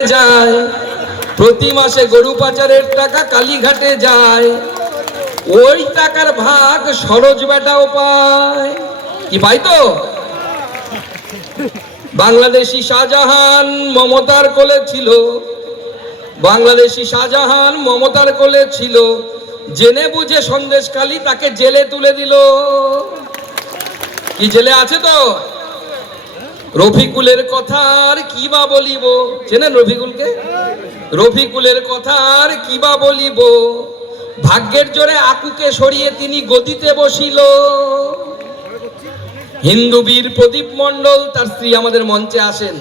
যায় প্রতি মাসে গরু পাচারের টাকা কালীঘাটে যায়, ওই টাকার ভাগ সরোজ বেটাও পায়। কি পাই তো? বাংলাদেশি শাহজাহান মমতার কোলে ছিল, বাংলাদেশি শাহজাহান মমতার কোলে ছিল, জেনে বুঝে সন্দেশখালী তাকে জেলে তুলে দিল। কি জেলে আছে তো? রফিকুলের কথা আর কি বা বলিব, চেনেন রফিকুলকে? রফিকুলের কথা আর কি বা বলিব, ভাগ্যের জোরে আকুকে সরিয়ে তিনি গদিতে বসিল। হিন্দু বীর প্রদীপ মণ্ডল, তার স্ত্রী আমাদের মঞ্চে আসেন।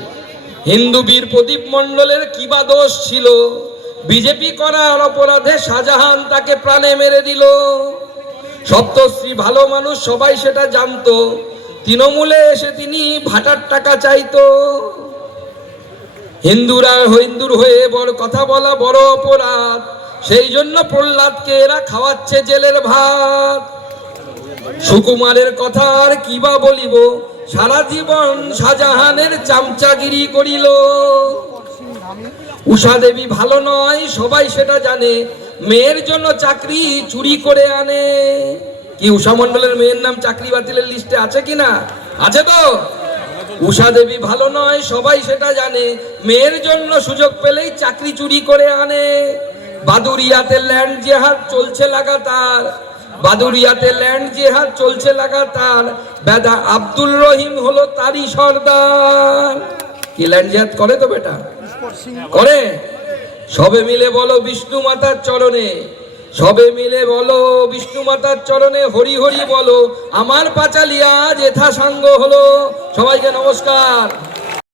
হিন্দু বীর প্রদীপ মণ্ডলের কি বা দোষ ছিল, বিজেপি করার অপরাধে শাহজাহান তাকে প্রাণে মেরে দিল। সপ্তশ্রী ভালো মানুষ, সবাই সেটা জানতো, তৃণমূলে এসে তিনি ভাটার টাকা চাইতো। হিন্দুর হয়ে বড় কথা বলা বড় অপরাধ, সেই জন্য প্রহ্লাদকে এরা খাওয়াচ্ছে জেলের ভাত। সুকুমারের কথা আর কি বা বলিব, সারা জীবন শাহজাহানের চামচাগিরি করিল। উষা দেবী ভালো নয়, সবাই সেটা জানে, মেয়ের জন্য চাকরি চুরি করে আনে। কি উষা মণ্ডলের মেয়ের নাম চাকরি বাতিলের লিস্টে আছে কিনা? আছে তো? উষা দেবী ভালো নয়, সবাই সেটা জানে, মেয়ের জন্য সুযোগ পেলেই চাকরি চুরি করে আনে। বাদুরিয়াতে ল্যান্ড জেহাদ চলছে লাগাতার, বাদুরিয়াতে ল্যান্ড জেহাদ চলছে লাগাতার, বেদা আব্দুল রহিম হলো তারই সর্দার। কি ল্যান্ড জেহাদ করে তো বেটা? করে। সবে মিলে বলো বিষ্ণু মাতার চরণে, সবে মিলে বলো বিষ্ণু মাতার চরণে হরি হরি বলো, আমার পাঁচালিয়া যেথা সাঙ্গ হলো। সবাইকে নমস্কার।